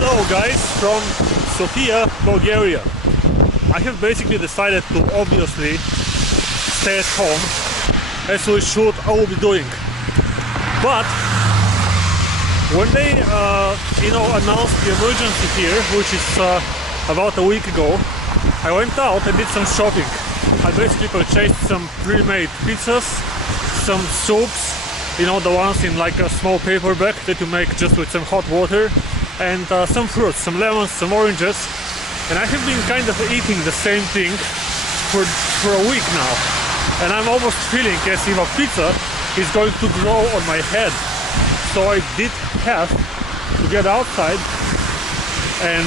Hello guys from Sofia, Bulgaria. I have basically decided to obviously stay at home, as we should all be doing. But when they announced the emergency here, which is about a week ago, I went out and did some shopping. I basically purchased some pre-made pizzas, some soups, you know, the ones in like a small paper bag that you make just with some hot water, and some fruits, some lemons, some oranges. And I have been kind of eating the same thing for a week now, and I'm almost feeling as if a pizza is going to grow on my head. So I did have to get outside, and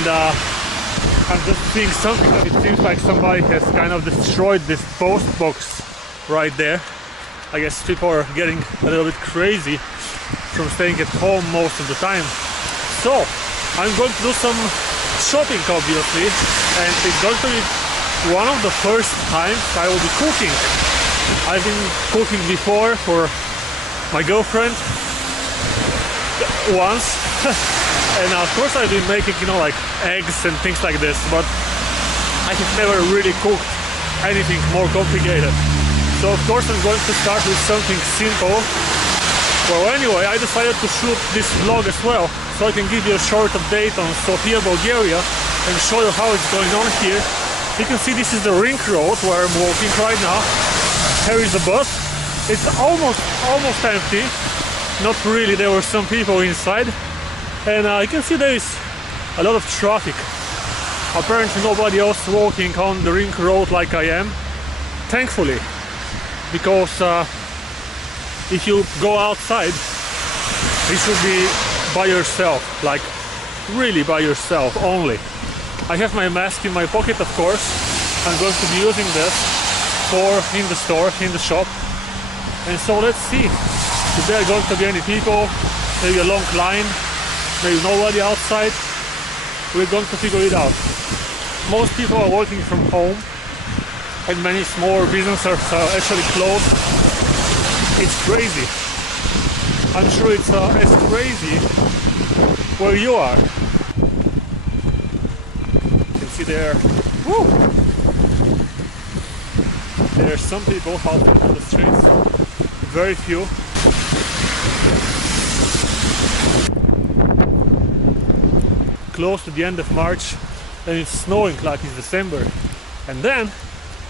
I'm just seeing something that it seems like somebody has kind of destroyed this post box right there. I guess people are getting a little bit crazy from staying at home most of the time. So I'm going to do some shopping obviously, and it's going to be one of the first times I will be cooking. I've been cooking before for my girlfriend once and of course I've been making, you know, like eggs and things like this, but I have never really cooked anything more complicated. So of course I'm going to start with something simple. Well, anyway, I decided to shoot this vlog as well, so I can give you a short update on Sofia, Bulgaria, and show you how it's going on here. You can see this is the ring road where I'm walking right now. Here is the bus. It's almost empty. Not really, there were some people inside. And you can see there is a lot of traffic. Apparently nobody else walking on the ring road like I am. Thankfully. Because if you go outside, you should be by yourself, like really by yourself only. I have my mask in my pocket, of course. I'm going to be using this for in the store, in the shop. And so let's see if there are going to be any people, maybe a long line, maybe nobody outside. We're going to figure it out. Most people are working from home, and many small businesses are actually closed. It's crazy. I'm sure it's as crazy where you are. You can see there, woo! There are some people out on the streets, very few. Close to the end of March, and it's snowing like it's December. And then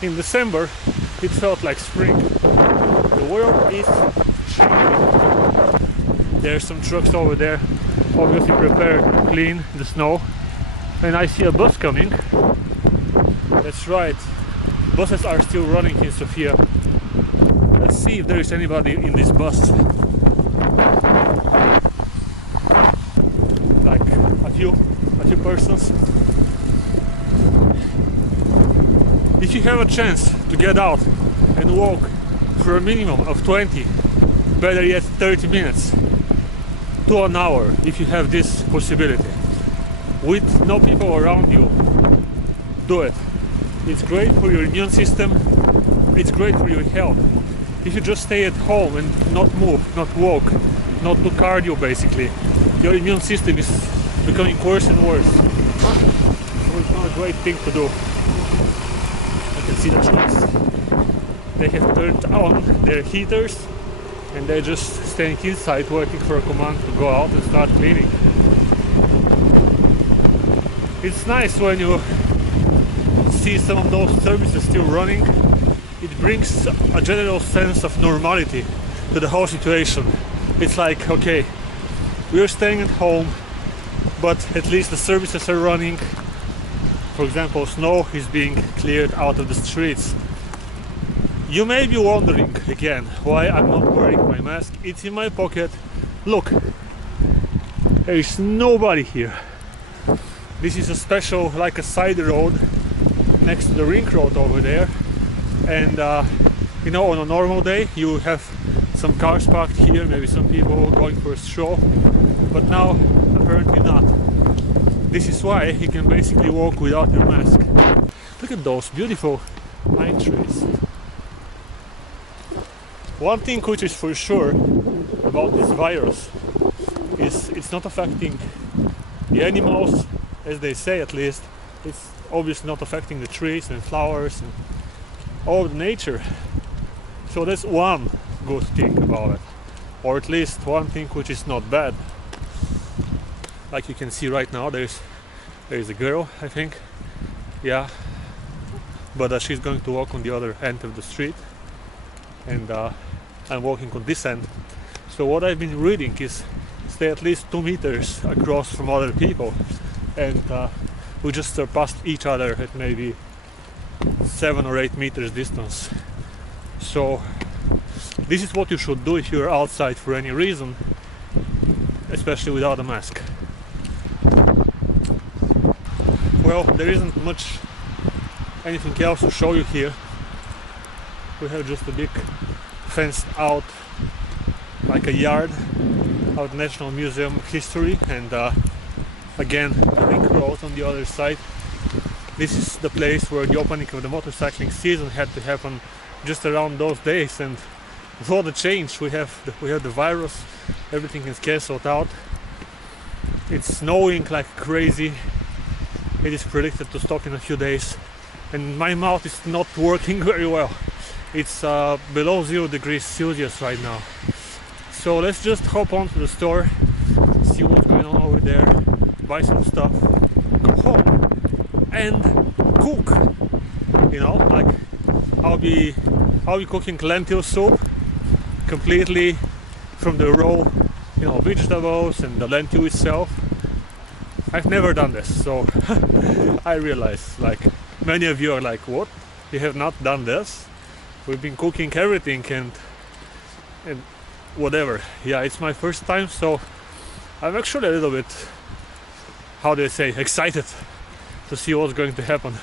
in December, it felt like spring. The world is changing. There are some trucks over there, obviously prepared to clean the snow. And I see a bus coming. That's right, buses are still running in Sofia. Let's see if there is anybody in this bus. Like a few persons. If you have a chance to get out and walk for a minimum of 20, better yet 30 minutes to an hour, if you have this possibility, with no people around you, do it. It's great for your immune system, it's great for your health. If you just stay at home and not move, not walk, not do cardio basically, your immune system is becoming worse and worse. So it's not a great thing to do. You can see the trucks. They have turned on their heaters and they're just staying inside waiting for a command to go out and start cleaning. It's nice when you see some of those services still running. It brings a general sense of normality to the whole situation. It's like, okay, we're staying at home, but at least the services are running. For example, snow is being cleared out of the streets. You may be wondering again why I'm not wearing my mask. It's in my pocket. Look, there is nobody here. This is a special, like a side road next to the ring road over there. And you know, on a normal day you have some cars parked here, maybe some people going for a stroll, but now apparently not. This is why you can basically walk without your mask. Look at those beautiful pine trees. One thing which is for sure about this virus is it's not affecting the animals, as they say at least. It's obviously not affecting the trees and flowers and all the nature. So that's one good thing about it, or at least one thing which is not bad. Like you can see right now, there is a girl, I think, yeah, but she's going to walk on the other end of the street, and I'm walking on this end. So what I've been reading is stay at least 2 meters across from other people, and we just surpassed each other at maybe 7 or 8 meters distance. So this is what you should do if you're outside for any reason, especially without a mask. Well, there isn't much anything else to show you here. We have just a big fenced out, like a yard, out National Museum history, and again the link road on the other side. This is the place where the opening of the motorcycling season had to happen, just around those days, and with all the change we have the virus, everything is cancelled out. It's snowing like crazy. It is predicted to stop in a few days, and my mouth is not working very well. It's below 0 degrees Celsius right now. So let's just hop on to the store, see what's going on over there, buy some stuff, go home and cook. You know, like I'll be cooking lentil soup completely from the raw, you know, vegetables and the lentil itself. I've never done this, so I realize, like, many of you are like, what? You have not done this? We've been cooking everything and whatever. Yeah, it's my first time, so I'm actually a little bit, how do I say, excited to see what's going to happen.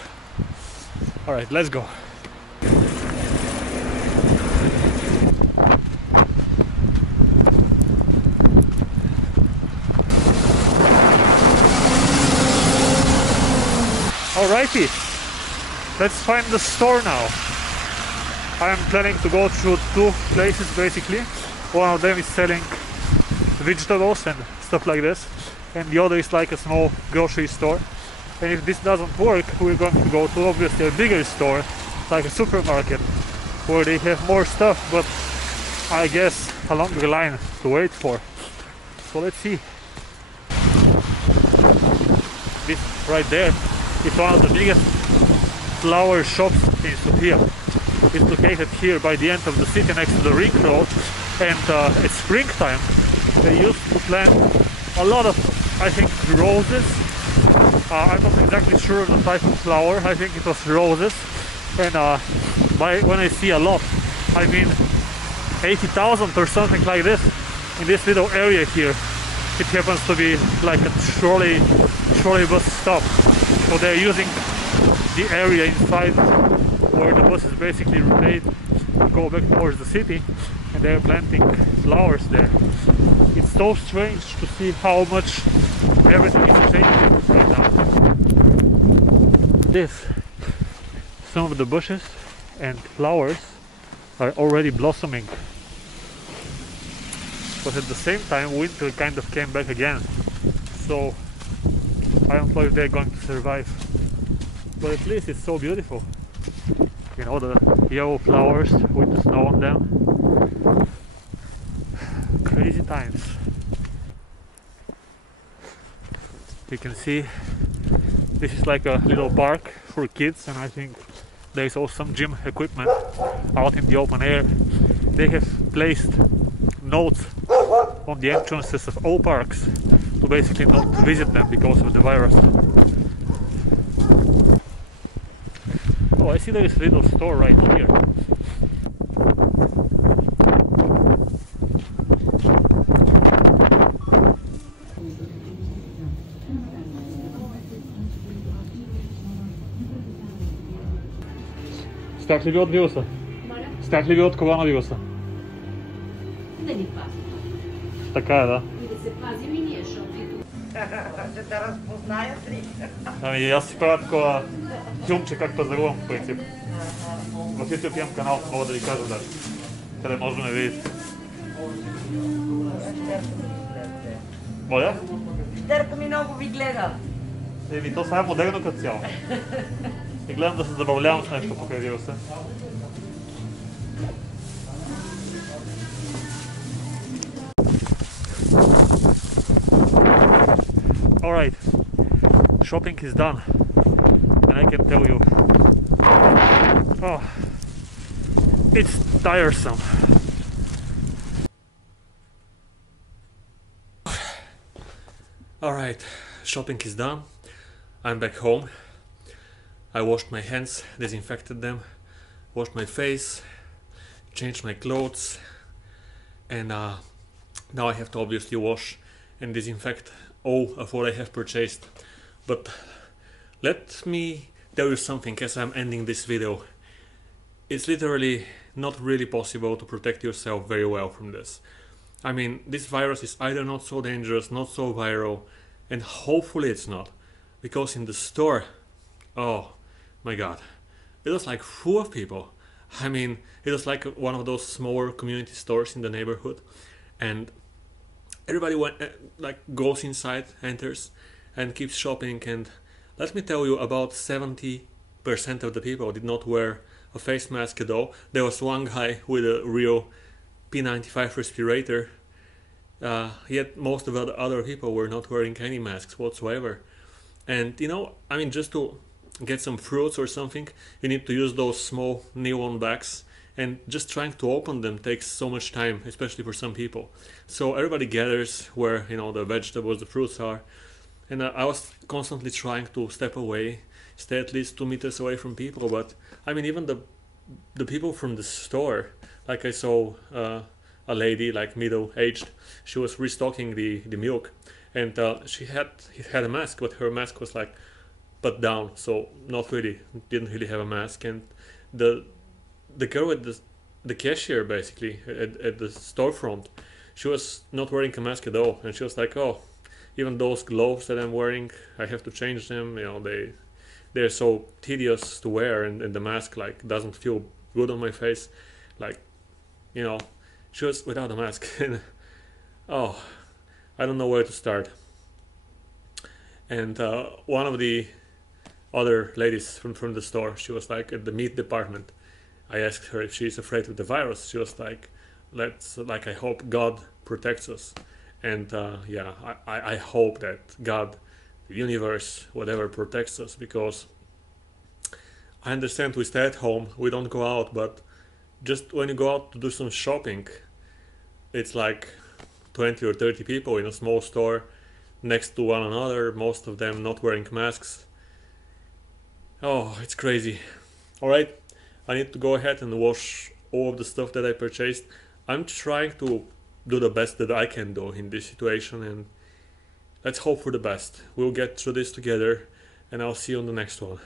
Alright, let's go. Alrighty, let's find the store now. I am planning to go through 2 places basically. One of them is selling vegetables and stuff like this, and the other is like a small grocery store. And if this doesn't work, we're going to go to obviously a bigger store, like a supermarket, where they have more stuff, but I guess a longer line to wait for. So let's see. This right there is one of the biggest flower shops in Sofia. It's located here by the end of the city next to the ring road, and it's springtime. They used to plant a lot of, I think, roses. I'm not exactly sure of the type of flower. I think it was roses, and when I see a lot, I mean 80,000 or something like this in this little area here. It happens to be like a trolley bus stop, so they're using the area inside where the buses basically rotate and go back towards the city, and they're planting flowers there. It's so strange to see how much everything is changing right now. Some of the bushes and flowers are already blossoming, but at the same time winter kind of came back again, so I don't know if they're going to survive. But at least it's so beautiful. You know, the yellow flowers with the snow on them. Crazy times. You can see this is like a little park for kids, and I think there's also some gym equipment out in the open air. They have placed notes on the entrances of all parks to basically not visit them because of the virus. Oh, I see there is a little store right here. Страх ли ви от вируса? Страх ли ви от коронавируса? Да ни пази. Така е, да. И да се пазим и ние, защото и тук. Ще те разпознаят ли? Ами аз си правя такова филмче, как пазарувам по принцип. В YouTube имам канал, мога да ви кажа даже, къде може да ме видите. Моля? Терко ми много ви гледа. Еми, то сега е модерно като цяло. И гледам да се забавлявам с нещо покрай вируса. Alright, shopping is done, and I can tell you, oh, it's tiresome. Alright, shopping is done. I'm back home. I washed my hands, disinfected them, washed my face, changed my clothes, and now I have to obviously wash and disinfect all of what I have purchased. But let me tell you something as I'm ending this video. It's literally not really possible to protect yourself very well from this. I mean, this virus is either not so dangerous, not so viral, and hopefully it's not. Because in the store, oh my god, it was like full of people. I mean, it was like one of those smaller community stores in the neighborhood, and everybody like goes inside, enters, and keeps shopping. And let me tell you, about 70% of the people did not wear a face mask at all. There was one guy with a real P95 respirator, yet most of the other people were not wearing any masks whatsoever. And you know, I mean, just to get some fruits or something, you need to use those small nylon bags, and just trying to open them takes so much time, especially for some people. So everybody gathers where, you know, the vegetables, the fruits are, and I was constantly trying to step away, stay at least 2 meters away from people. But I mean, even the people from the store, like I saw a lady, like middle-aged, she was restocking the milk, and she had a mask, but her mask was like put down, so didn't really have a mask. And the girl at the cashier, basically at the storefront, she was not wearing a mask at all, and she was like, oh, even those gloves that I'm wearing, I have to change them, you know, they're so tedious to wear, and the mask like doesn't feel good on my face, like, you know. She was without a mask, and oh, I don't know where to start. And one of the other ladies from the store, she was like at the meat department. I asked her if she's afraid of the virus. She was like, I hope God protects us. And yeah, I hope that God, the universe, whatever, protects us, because I understand we stay at home, we don't go out, but just when you go out to do some shopping, it's like 20 or 30 people in a small store next to one another, most of them not wearing masks. Oh, it's crazy. Alright, I need to go ahead and wash all of the stuff that I purchased. I'm trying to do the best that I can do in this situation, and let's hope for the best. We'll get through this together, and I'll see you on the next one.